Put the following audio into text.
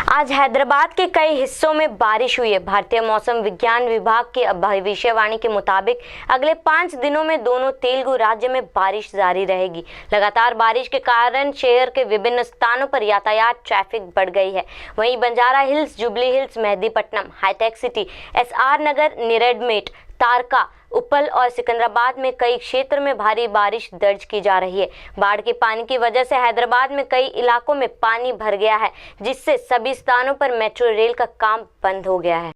आज हैदराबाद के कई हिस्सों में बारिश हुई है। भारतीय मौसम विज्ञान विभाग की भविष्यवाणी के मुताबिक अगले 5 दिनों में दोनों तेलुगु राज्य में बारिश जारी रहेगी। लगातार बारिश के कारण शहर के विभिन्न स्थानों पर यातायात ट्रैफिक बढ़ गई है। वहीं Banjara Hills, Jubilee Hills, Mehdipatnam, Hitech City, SR Nagar, Neredmet, Tarnaka, Uppal और सिकंदराबाद में कई क्षेत्र में भारी बारिश दर्ज की जा रही है। बाढ़ के पानी की वजह से हैदराबाद में कई इलाकों में पानी भर गया है, जिससे सभी स्थानों पर मेट्रो रेल का काम बंद हो गया है।